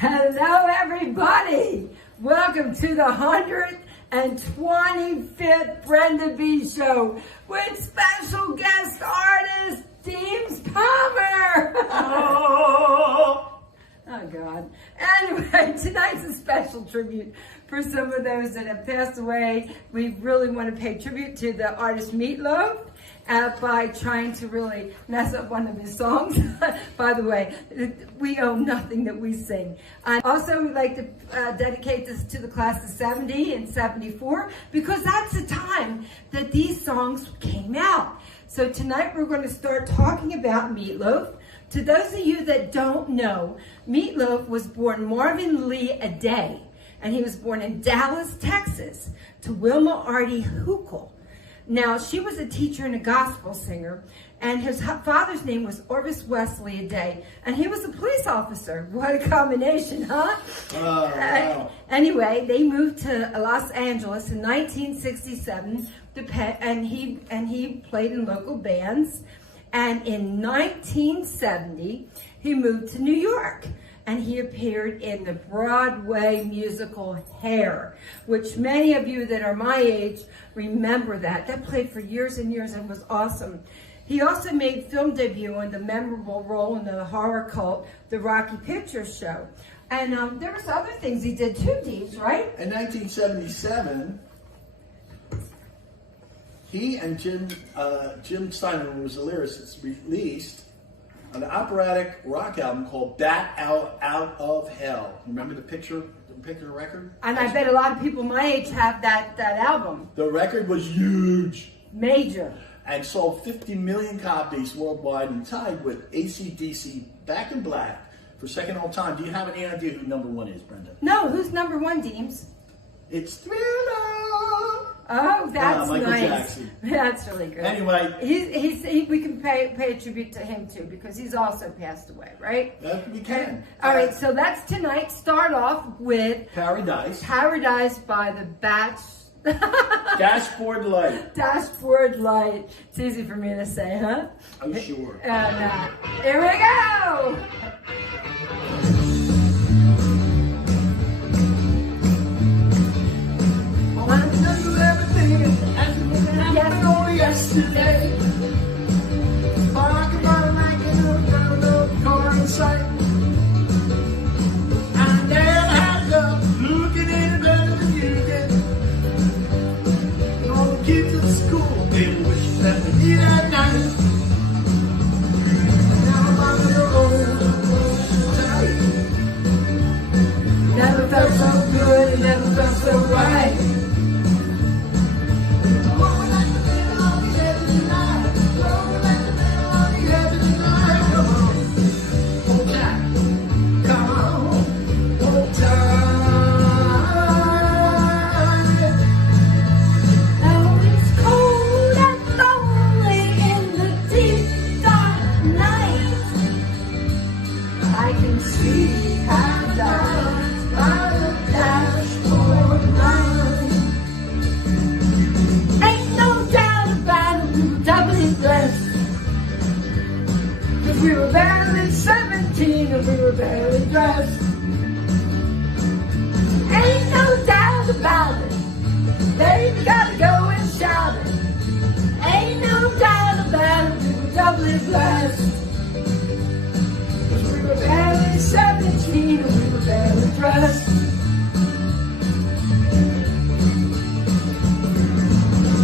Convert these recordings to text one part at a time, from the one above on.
Hello, everybody. Welcome to the 125th Brenda B Show with special guest artist Deems Palmer. Oh, God. Anyway, tonight's a special tribute for some of those that have passed away. We really want to pay tribute to the artist Meatloaf by trying to really mess up one of his songs. By the way, we own nothing that we sing. Also, we'd like to dedicate this to the class of 70 and 74 because that's the time that these songs came out. So tonight we're going to start talking about Meatloaf. To those of you that don't know, Meatloaf was born Marvin Lee Aday, and he was born in Dallas, Texas, to Wilma Artie Huckel. Now, she was a teacher and a gospel singer, and his father's name was Orvis Wesley Aday, and he was a police officer. What a combination, huh? Wow. Anyway, they moved to Los Angeles in 1967, and he played in local bands. And in 1970, he moved to New York, and he appeared in the Broadway musical Hair, which many of you that are my age remember that. That played for years and years and was awesome. He also made film debut in the memorable role in the horror cult, The Rocky Picture Show. And there was other things he did too, Deems, right? In 1977, he and Jim Steinman, who was a lyricist, released an operatic rock album called Bat Out of Hell. Remember the picture record? And I bet a lot of people my age have that album. The record was huge. Major. And sold 50 million copies worldwide and tied with AC/DC Back in Black for second all time. Do you have any idea who number one is, Brenda? No, who's number one, Deems? It's Thriller. Oh, that's Michael nice. Jackson. That's really good. Anyway, we can pay a tribute to him too because he's also passed away, right? We can. All right, so let's tonight start off with Paradise. Paradise by the Dashboard Light. Dashboard Light. It's easy for me to say, huh? I'm sure. And here we go. Yesterday, talk about like a no car in sight. I never had love looking any better than you did. All the kids at school didn't wish that we need at night. Now I'm on your own tight. Never felt so good, it never felt so right. We were barely 17 and we were barely dressed. Ain't no doubt about it. They gotta go and shout it. Ain't no doubt about it. We were doubly blessed. 'Cause we were barely 17 and we were barely dressed.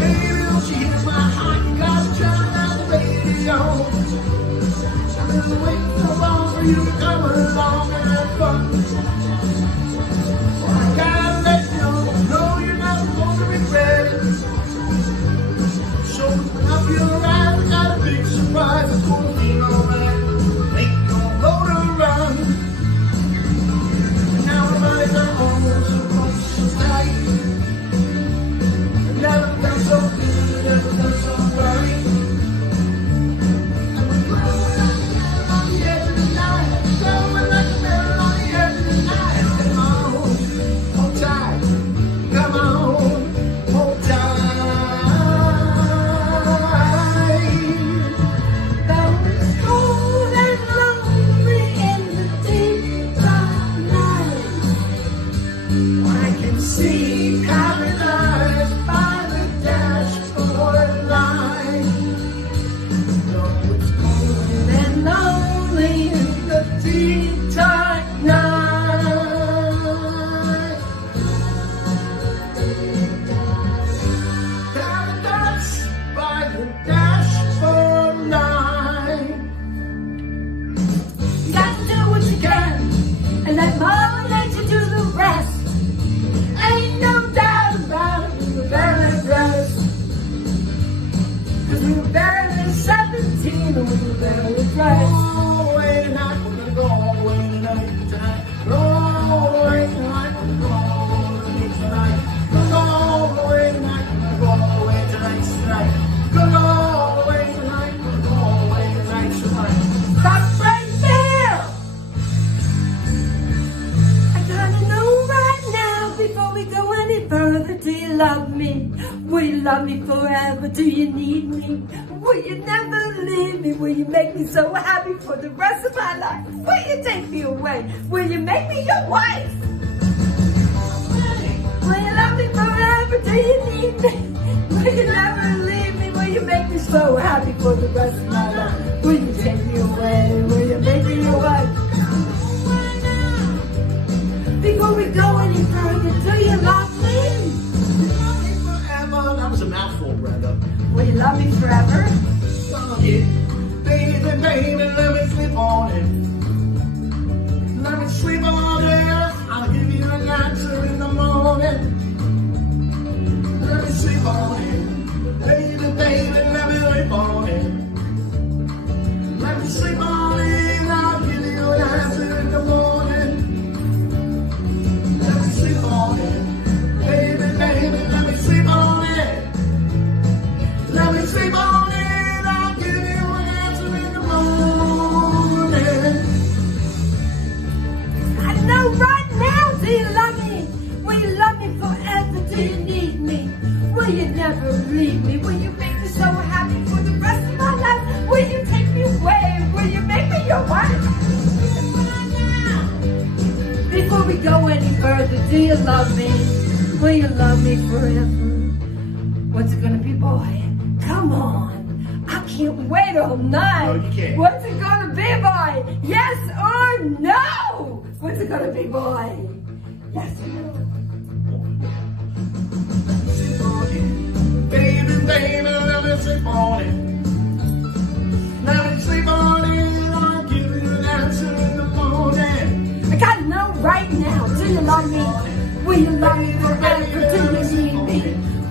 Baby, don't you hear my heart? You gotta turn down the radio. I've been waiting so long for you to come along and have fun. Well, I gotta let you know you're not going to regret it. So open up your eyes, we got a big surprise. It's gonna be alright. Ain't no road to run. And now I'm love me? Will you love me forever? Do you need me? Will you never leave me? Will you make me so happy for the rest of my life? Will you take me away? Will you make me your wife? Will you love me forever? Do you need me? Will you never leave me? Will you make me so happy for the rest of my life? Will you take me away? Will you make me your wife? Before we go any further, do you love me? Forever. That was a mouthful, Brenda. Will you love me forever? Yeah. Baby, baby, let me sleep on it. Let me sleep on it. I'll give you an answer in the morning. Let me sleep on it. Baby, baby, let me sleep on it. Let me sleep on it. I'll give you an answer in the morning. Let me sleep on it. Baby, baby, let me sleep on it. Let me sleep on it. I'll give you an answer in the morning. I know right now, do you love me? Will you love me forever? Do you need me? Will you never leave me? Will you make me so happy for the rest of my life? Will you take me away? Will you make me your wife? Before we go any further, do you love me? Will you love me forever? What's it gonna be, boy? Come on. I can't wait all night. No, you can't. What's it gonna be, boy? Yes or no? What's it gonna be, boy? Yes or no? Baby, baby, let me sleep on it. Let me sleep on it. I'll give you an answer in the morning. I gotta know right now. Do you love me? Will you love me forever? Do you need me?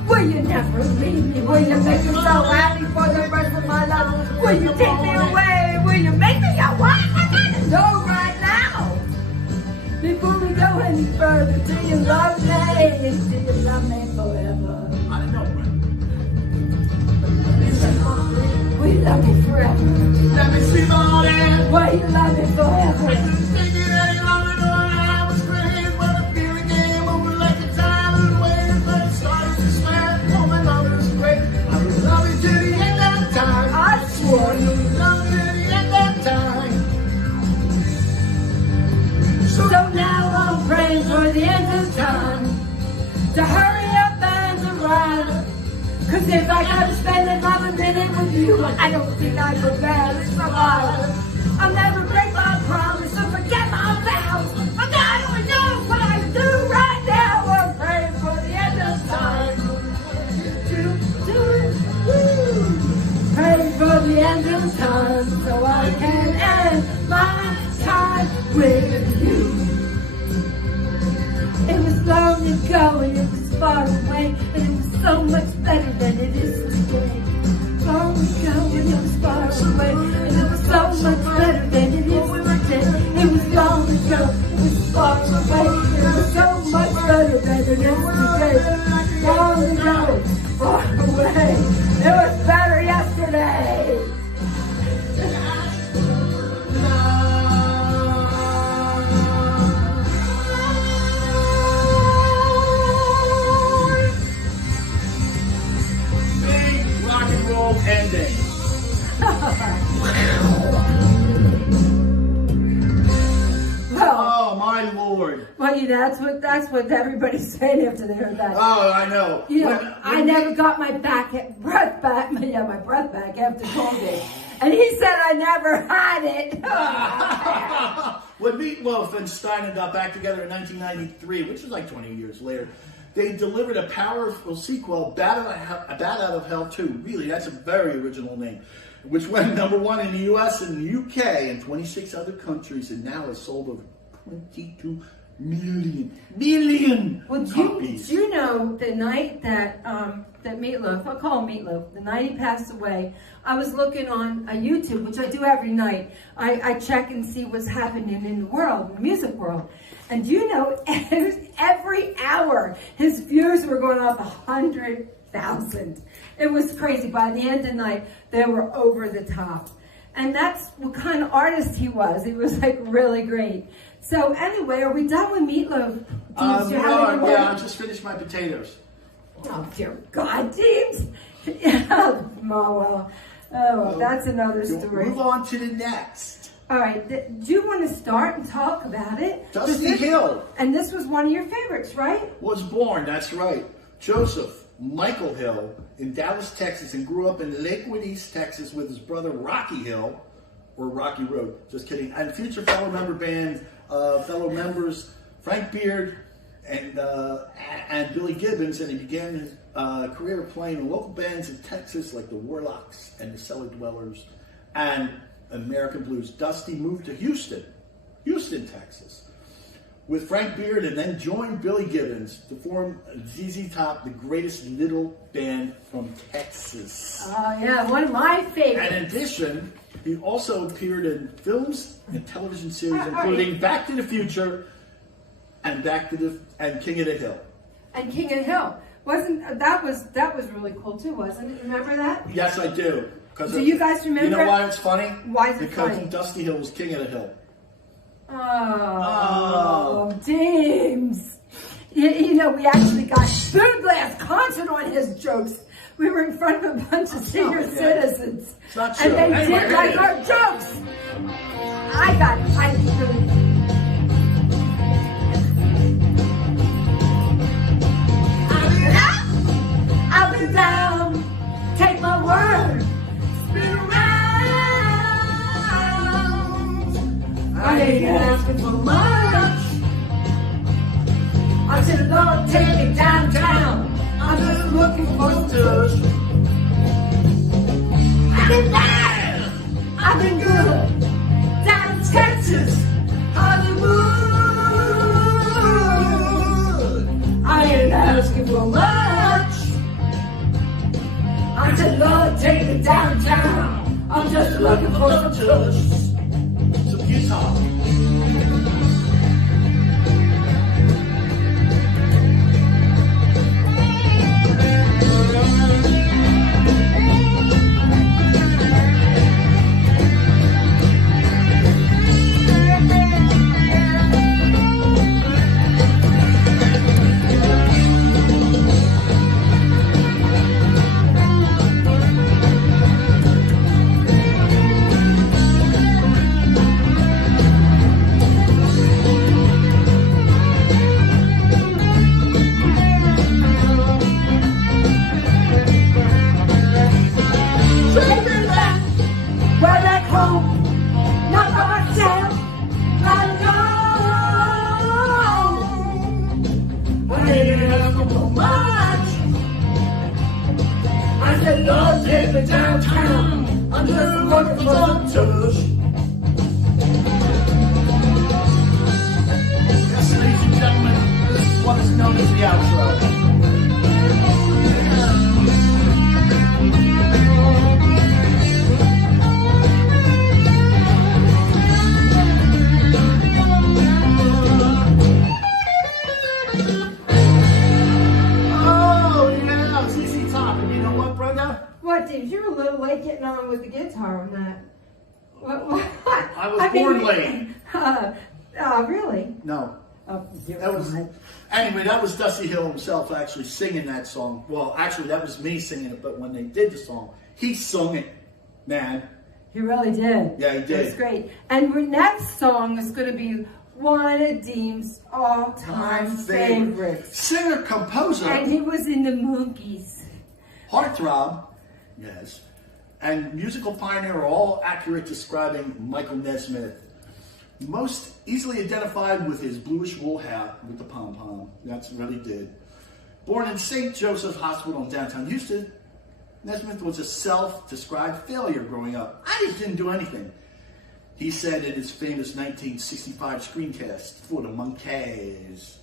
Will you never leave me? Will you make me so happy for the rest of my life? Will you take me away? Will you make me your wife? I gotta know right now. Before we go any further, do you love me? Do you love me forever? I don't know, Brenda. Will you love me forever? Let me sleep on it. Will you love me forever? I couldn't take it any longer, no, I was crazy, but the feeling came over like a tidal wave. But it started to swear, oh my love is great. I will love you till the end of time. I swore. I will love you till the end of time. So now I'm praying for the end of time to hurry up and to run. Cause if I gotta spend another minute with you, I don't think I could barely survive. I'll never break my promise or forget my vows. But God only knows what I do right now. I'm praying for the end of time. Praying for the end of time so I can end my time with you. It was long ago and it was far away and it was so much better than it is today. Long ago and it was far away and it was so much better than it is today. It was long ago, it was far away and it was so much better than it is today. Long ago, far away, it was better yesterday. Ending. Oh my Lord! Well, that's what everybody's saying after they heard that. Oh, I know. You know, I never got my breath back. My breath back after COVID, and he said I never had it. When Meatloaf and Steiner got back together in 1993, which was like 20 years later, they delivered a powerful sequel, Bat Out of Hell 2. Really, that's a very original name. Which went #1 in the US and the UK and 26 other countries, and now has sold over 22 million Well, copies. do you know the night that Meatloaf, I'll call him Meatloaf, the night he passed away, I was looking on YouTube, which I do every night. I check and see what's happening in the world, in the music world. And do you know, every hour, his views were going up 100,000. It was crazy. By the end of the night, they were over the top. And that's what kind of artist he was. He was like really great. So anyway, are we done with Meatloaf? I just finished my potatoes. Oh, dear God, Deems. Yeah, well, that's another story. Move on to the next. All right, do you want to start and talk about it? Dusty Hill. And this was one of your favorites, right? Was born, that's right, Joseph Michael Hill in Dallas, Texas, and grew up in Lakewood, East Texas with his brother Rocky Hill, or Rocky Road, just kidding, and future fellow members Frank Beard and Billy Gibbons, and he began his career playing in local bands in Texas like the Warlocks and the Cellar Dwellers and American Blues. Dusty moved to Houston, Texas, with Frank Beard, and then joined Billy Gibbons to form ZZ Top, the greatest little band from Texas. Oh, yeah, one of my favorites. And in addition, he also appeared in films and television series, including Back to the Future and King of the Hill. And King of the Hill. That was really cool too, wasn't it? Remember that? Yes, I do. Do you guys remember? You know why it's funny? Why is it funny? Because Dusty Hill was King of the Hill. Oh, James. You know, we actually got Food Blast concert on his jokes. We were in front of a bunch of senior citizens. It's not true. And they did like our jokes. I've been down, take my word, spin around. I ain't asking for much. I said, Lord, take me downtown. I'm just looking for some touch. I've been down, I've been good, down in Texas, Hollywood. I ain't asking for much. I said, Lord, take me downtown. I'm just looking for some touch. Some guitar. You're a little late getting on with the guitar on that. What? I was born late. Really? No. Oh, anyway, that was Dusty Hill himself actually singing that song. Well, actually, that was me singing it, but when they did the song, he sung it, man. He really did. Yeah, he did. That's great. And our next song is going to be one of Dean's all-time favorites. Singer-composer. And he was in the Monkees. Heartthrob. Yes. And musical pioneer are all accurate describing Michael Nesmith. Most easily identified with his bluish wool hat with the pom-pom. That's what he did. Born in St. Joseph's Hospital in downtown Houston, Nesmith was a self-described failure growing up. I just didn't do anything. He said in his famous 1965 screencast for the Monkees.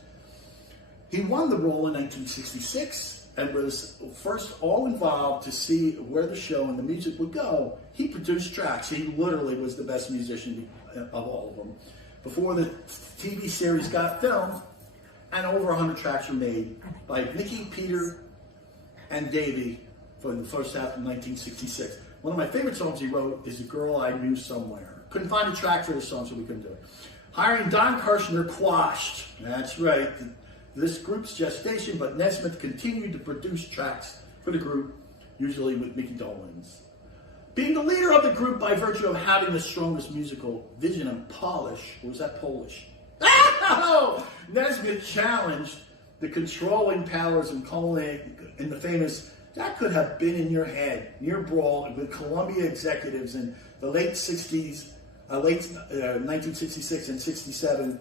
He won the role in 1966 and was first all involved to see where the show and the music would go. He produced tracks. He literally was the best musician of all of them. Before the TV series got filmed, and over 100 tracks were made by Mickey, Peter, and Davey for the first half of 1966. One of my favorite songs he wrote is A Girl I Knew Somewhere. Couldn't find a track for the song, so we couldn't do it. Hiring Don Kirshner quashed. That's right. this group's gestation, but Nesmith continued to produce tracks for the group, usually with Mickey Dolenz. Being the leader of the group by virtue of having the strongest musical vision and polish, or was that Polish? Nesmith challenged the controlling powers and culminated in the famous "That Could Have Been in Your Head" near brawl with Columbia executives in the late 1966 and 67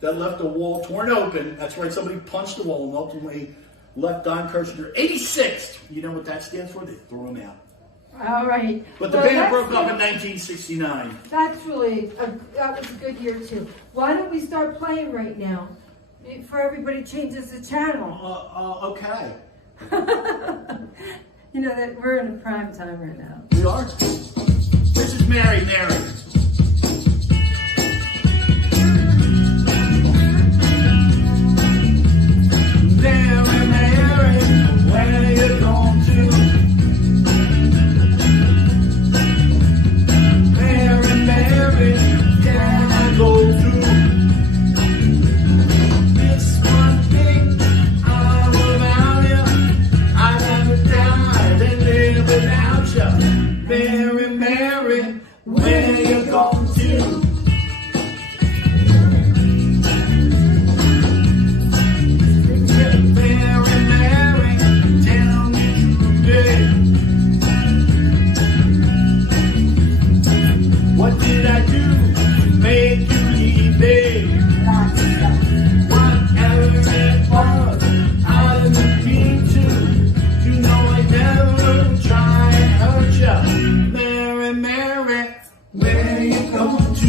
that left the wall torn open. That's right, somebody punched the wall and ultimately left Don Kirshner 86th. You know what that stands for? They threw him out. All right. But the band broke up in 1969. That was a good year too. Why don't we start playing right now? Before everybody changes the channel. Okay. You know that we're in prime time right now. We are. This is Mary, Mary. Mary, Mary, where you going to? Mary, Mary, can I go to? This one thing I'm without you. I never died and live without you. Mary, Mary, where you going to? Mary, Mary, tell me today. What did I do to make you leave me? Whatever it was, I didn't mean to. You know I never try and hurt you. Mary, Mary, where you going to?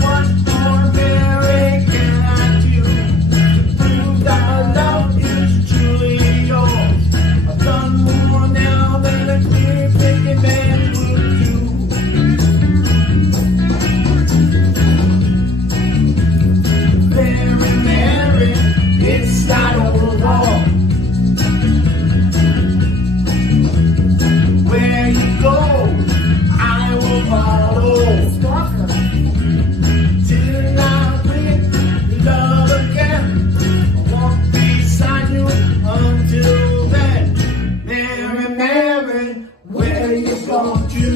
What more, Mary, can I do to prove that my love is truly yours? I've done more now than a clear thinking man would do. Mary, Mary, it's not over wrong. Where you go, I will follow. Till I win love again, I walk beside you until then. Mary, Mary, where you going to?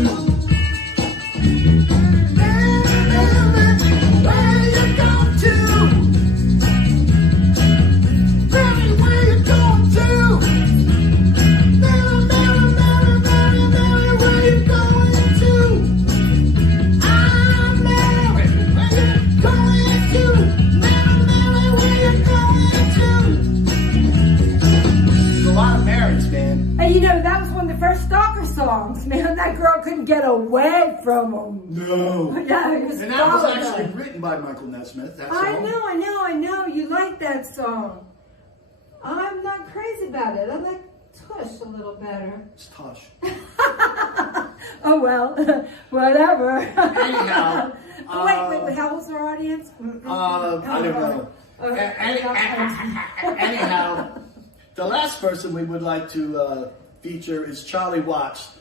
Mary, Mary, where you going to? Mary, where you going to? Mary, Mary, Mary, Mary, Mary, where you going to? I'm Mary, where you going to? Mary, Mary, where you going to? There's a lot of Marys, man. And you know, that was one of the first stalker songs. Man, that girl couldn't get away from him. No. Yeah, he was And that was following actually her. written by Michael Nesmith. That I song. know. You like that song. I'm not crazy about it. I like Tush a little better. It's Tosh. Oh, well, whatever. Anyhow. Wait, how old's our audience? I don't know. Anyhow, the last person we would like to feature is Charlie Watts,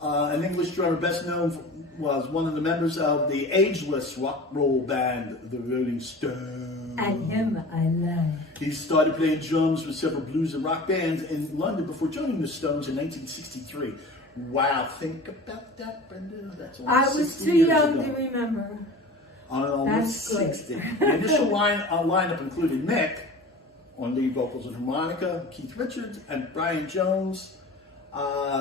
an English drummer best known was one of the members of the ageless rock roll band, the Rolling Stones. And him I love. He started playing drums with several blues and rock bands in London before joining the Stones in 1963. Wow, think about that, Brenda. That's I was 60 too years young ago. to remember. Almost That's good. 60. The initial lineup included Mick on lead vocals and harmonica, Keith Richards, and Brian Jones.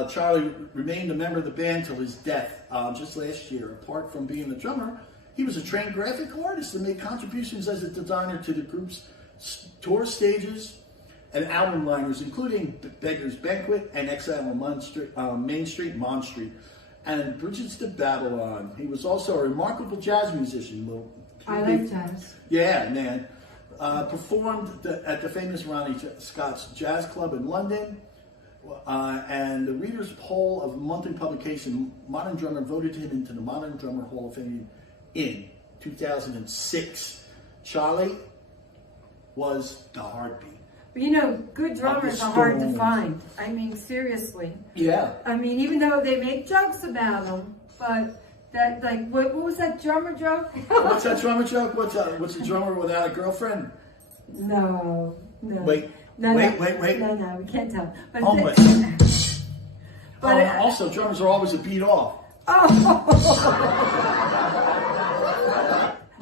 Charlie remained a member of the band till his death just last year. Apart from being a drummer, he was a trained graphic artist and made contributions as a designer to the group's tour stages and album liners, including Beggar's Banquet and Exile on Main Street, Mont Street, and Bridges to Babylon. He was also a remarkable jazz musician. I like jazz. Yeah, man. Performed at the famous Ronnie Scott's Jazz Club in London. And the Reader's Poll of monthly publication, Modern Drummer, voted him into the Modern Drummer Hall of Fame in 2006. Charlie was the heartbeat. But you know, good drummers are hard to find. I mean, seriously. Yeah. I mean, even though they make jokes about them, but That like what was that drummer joke? What's that drummer joke? What's a drummer without a girlfriend? No. Wait. No, wait. No, we can't tell. But Homeless. But also, drummers are always a beat off. Oh.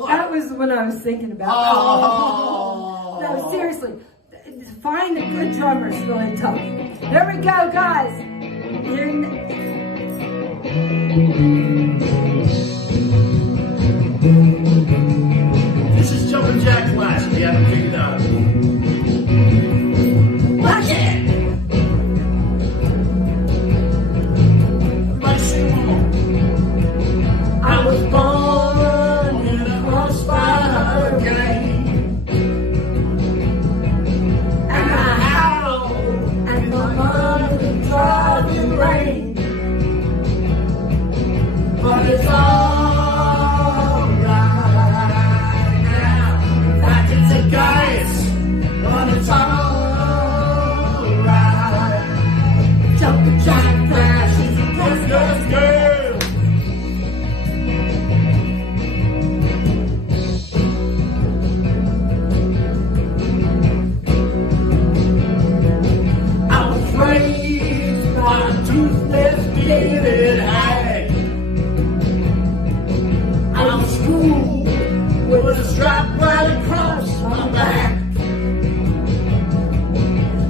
That was the one I was thinking about. Oh. No, seriously. Find a good drummer is really tough. Here we go, guys. This is Jumpin' Jack Flash. If you haven't figured out. Watch it! Everybody sing along. I was born in a crossfire hurricane, and I howled, and my mother driving rain. But it's all right now. Back into guys, but it's all right. Jumpin' Jack Flash is a good girl. I was raised by a toothless bearded hag. I'm schooled with a strap right across my back.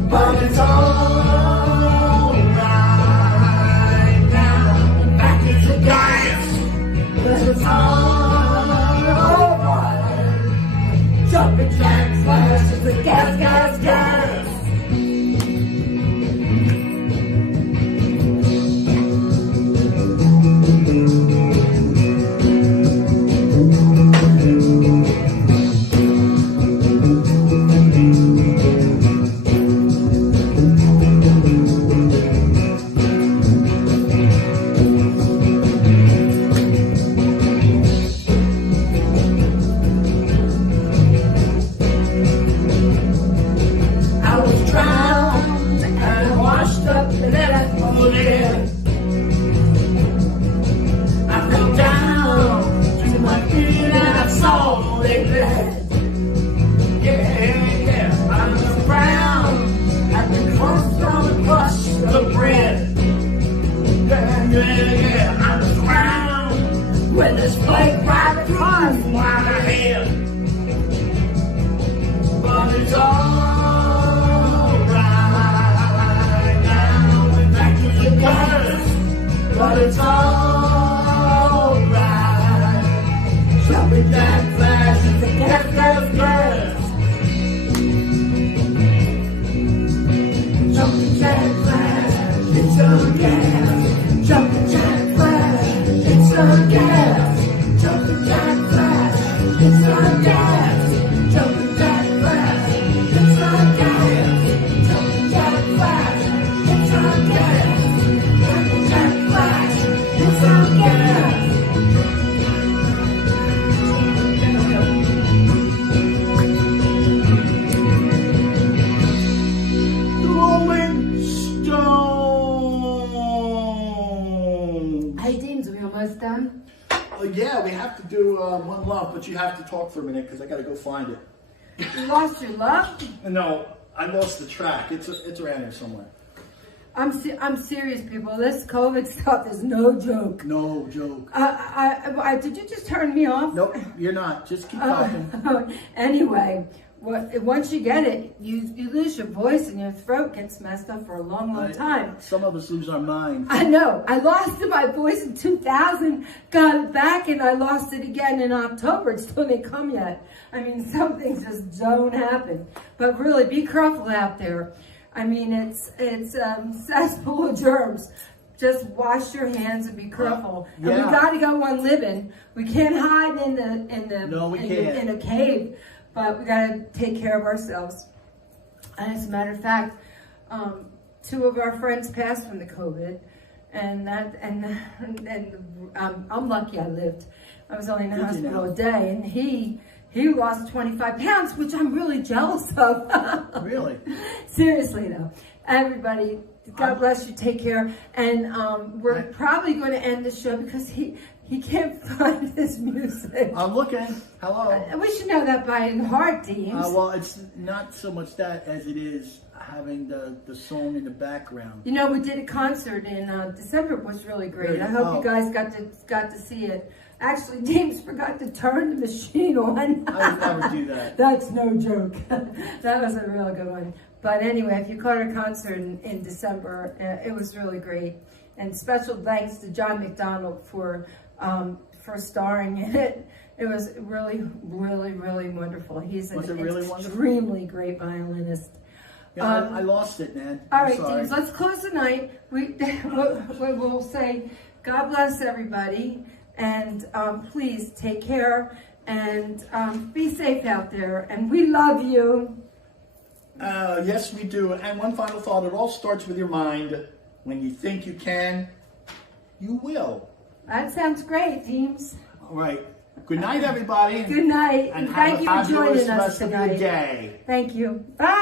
But it's all right now. Back into guys, but it's all right. Jumpin' Jack Flash is a gas. With this flake right across my head. But it's all right now. We're back to the gutters. But it's all right. Jumpin' Jack Flash is a gas. Jumpin' Jack Flash, it's a gas. Jumpin' Jack Flash, it's a gas. Jumpin' Jack Flash, it's a gas. Jumpin' Jack Flash, it's a gas. Jumpin' Jack Flash, it's a gas. Jumpin' Jack Flash, it's a gas. Rolling Stone. Hey, Deans, are we almost done? Yeah, we have to do One Love, but you have to talk for a minute because I got to go find it. You lost your love? No, I lost the track. It's around here somewhere. I'm serious, people. This COVID stuff is no joke. No joke. Did you just turn me off? Nope, you're not. Just keep talking. Anyway, once you get it, you lose your voice and your throat gets messed up for a long time. Some of us lose our minds. I know. I lost my voice in 2000, got it back, and I lost it again in October. It still didn't come yet. I mean, some things just don't happen. But really, be careful out there. I mean, it's cesspool of germs. Just wash your hands and be careful. Yeah. And we got to go on living. We can't hide in a cave, but we got to take care of ourselves. And as a matter of fact, 2 of our friends passed from the COVID, and I'm lucky I lived. I was only in the hospital a day, and he lost 25 pounds, which I'm really jealous of. Really? Seriously though, everybody God bless you. Take care. And we're probably going to end the show because he can't find his music. I'm looking. Hello. We should know that by heart, Deems. Well, it's not so much that as it is having the song in the background. You know, we did a concert in December. It was really great. I hope you guys got to see it. Actually, Deems forgot to turn the machine on. I would never do that. That's no joke. That was a real good one. But anyway, if you caught our concert in December, it was really great. And special thanks to John McDonald for starring in it. It was really, really, really wonderful. He's an extremely great violinist. Yeah, I lost it, man. All right, Deems, let's close the night. We'll say God bless everybody. And please take care and be safe out there. And we love you. Yes, we do. And one final thought. It all starts with your mind. When you think you can, you will. That sounds great, Deems. All right. Good night, everybody. Good night. And thank you for joining us rest of your tonight. day. Thank you. Bye.